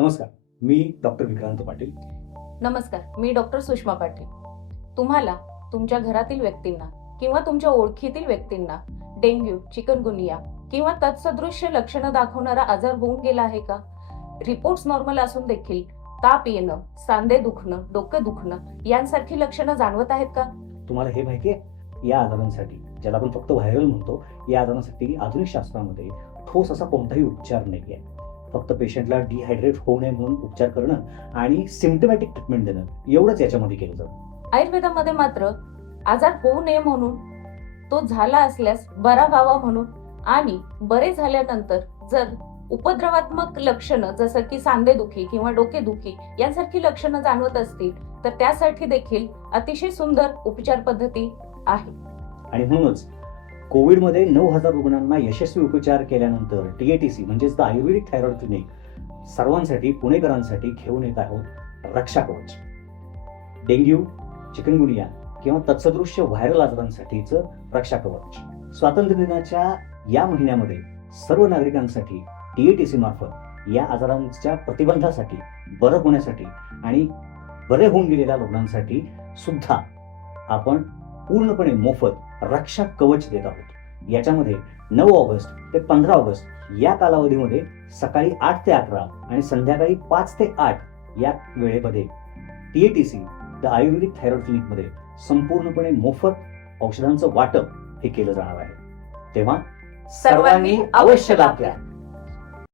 नमस्कार मी डॉक्टर विक्रांत पाटील. नमस्कार मी डॉक्टर सुषमा पाटील. तुम्हाला तुमच्या घरातील व्यक्तींना किंवा तुमच्या ओळखीतील व्यक्तींना डेंग्यू चिकनगुनिया किंवा तत्सदृश्य लक्षणं दाखवणारा आजार होऊन गेला आहे का? रिपोर्ट्स नॉर्मल असून देखील ताप येणं सांधे दुखणं डोकं दुखणं यांसारखी लक्षणं जाणवत आहेत का? तुम्हाला हे माहिती आहे? या आजारांसाठी ज्याला आपण फक्त व्हायरल म्हणतो या आजारांसाठी आधुनिक शास्त्रामध्ये ठोस असा कोणताही उपचार नाही आहे फक्त पेशंटला डिहायड्रेट होऊ नये म्हणून उपचार करणं आणि सिम्टमॅटिक ट्रीटमेंट देणं एवढंच याच्यामध्ये केलं जातं. आयुर्वेदामध्ये मात्र आजार होऊ नये म्हणून तो झाला असल्यास बरा व्हावा म्हणून आणि बरे झाल्यानंतर जर उपद्रवात्मक लक्षणं जसं की सांधेदुखी किंवा डोकेदुखी यांसारखी लक्षणं जाणवत असतील तर त्यासाठी देखील अतिशय सुंदर उपचार पद्धती आहे. आणि म्हणूनच कोविडमध्ये नऊ हजार रुग्णांना यशस्वी उपचार केल्यानंतर टीएटीसी म्हणजेच द आयुर्वेदिक थायरॉइड क्लिनिक सर्वांसाठी पुणेकरांसाठी घेऊन येत आहोत रक्षा कवच. डेंग्यू चिकनगुनिया किंवा तत्सदृश्य व्हायरल आजारांसाठीचं रक्षा कवच. स्वातंत्र्य दिनाच्या या महिन्यामध्ये सर्व नागरिकांसाठी टीएटीसी मार्फत या आजारांच्या प्रतिबंधासाठी बरं होण्यासाठी आणि बरे होऊन गेलेल्या रुग्णांसाठी सुद्धा आपण पूर्णपणे मोफत रक्षा कवच देत आहोत. याच्यामध्ये नऊ ऑगस्ट ते पंधरा ऑगस्ट या कालावधीमध्ये सकाळी आठ ते अकरा आणि संध्याकाळी पाच ते आठ या वेळेमध्ये टीएटीसी द आयुर्वेदिक थायरॉइड क्लिनिकमध्ये संपूर्णपणे मोफत औषधांचं वाटप हे केलं जाणार आहे. तेव्हा सर्वांनी अवश्य लाभ घ्या.